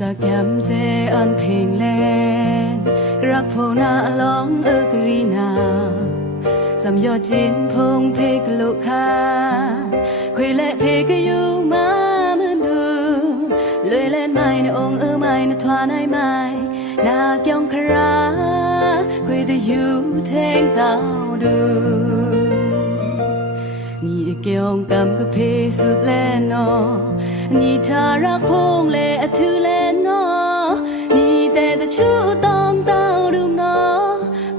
จากยามเจอันเพลงแลนรักโพนาล้องกรีนาสำยอดจินพงเพกลุคาคุยและเพกอยู่มาเหมือนดูเลยเล่นไม่ในองค์ไม่ในทวานายไม่นาเกี่ยงคราคุยแต่อยู่เทงเต้าดูนี่เกี่ยงกำก็เพสุบแลนอนี่ถ้ารักพงเลถือแลนอนี่แต่ชู้ต้องเต้าดูนอ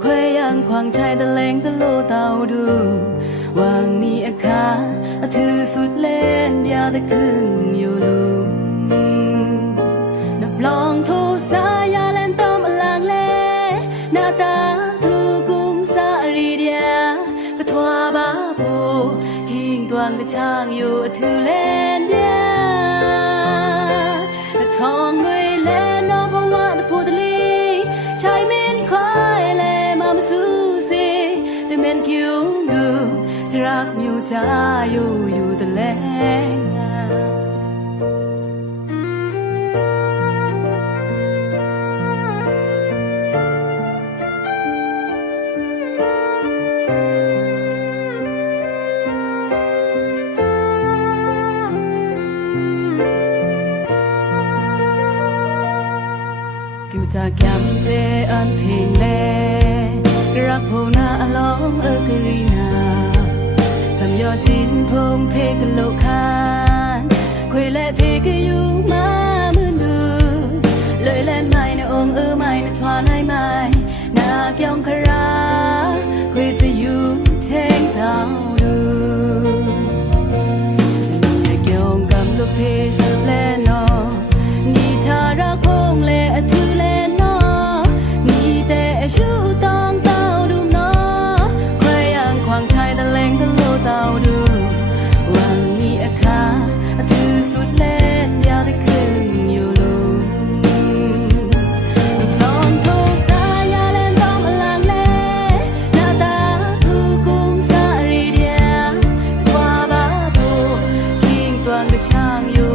ควายยังควางใจตะเลงตะโลเต้าดูวางนี่อาคาถือสุดเล่นยาวแต่ครึ่งอยู่ลุมนับลองทูสายาเล่นต้มอลางเล่หน้าตาทูกุมสารีเดียกระทว่าบาปูหิงตวงแต่ช่างอยู่ถือเล่นเดียทองด้วยเล่นน้องพงว่าตะพูตะลีชายเมนคอยเล่มาสู้สิแต่เมนคิวดูที่รักมิวจ้าอยู่แต่แลงจากยามเจอันเพลงแลรักโพนาล้องกรีนาสำยอดจินพงเพกโลคานคุยและเพกอยู่มาเหมือนดูเลยเล่นไม่ในองค์ไม่ในทวานายไม่นาเกี่ยงคราคุยแต่อยู่เทงเต้าดูนี่เกี่ยงกำก็เพสุบแลนอนี่ถ้ารักพงเลถือชู้ต้องเต้าดูนอใครยังควางชายตะเลงตะโลเต้าดูวังมีอาคาถือสุดเล็ดยาวแต่ครึ่งอยู่ลุมลองโทสายาเล่นต้องอลางเล่หน้าตาทูกุมสารีเดียกว่าบาปูหิงตวงกระช่างอยู่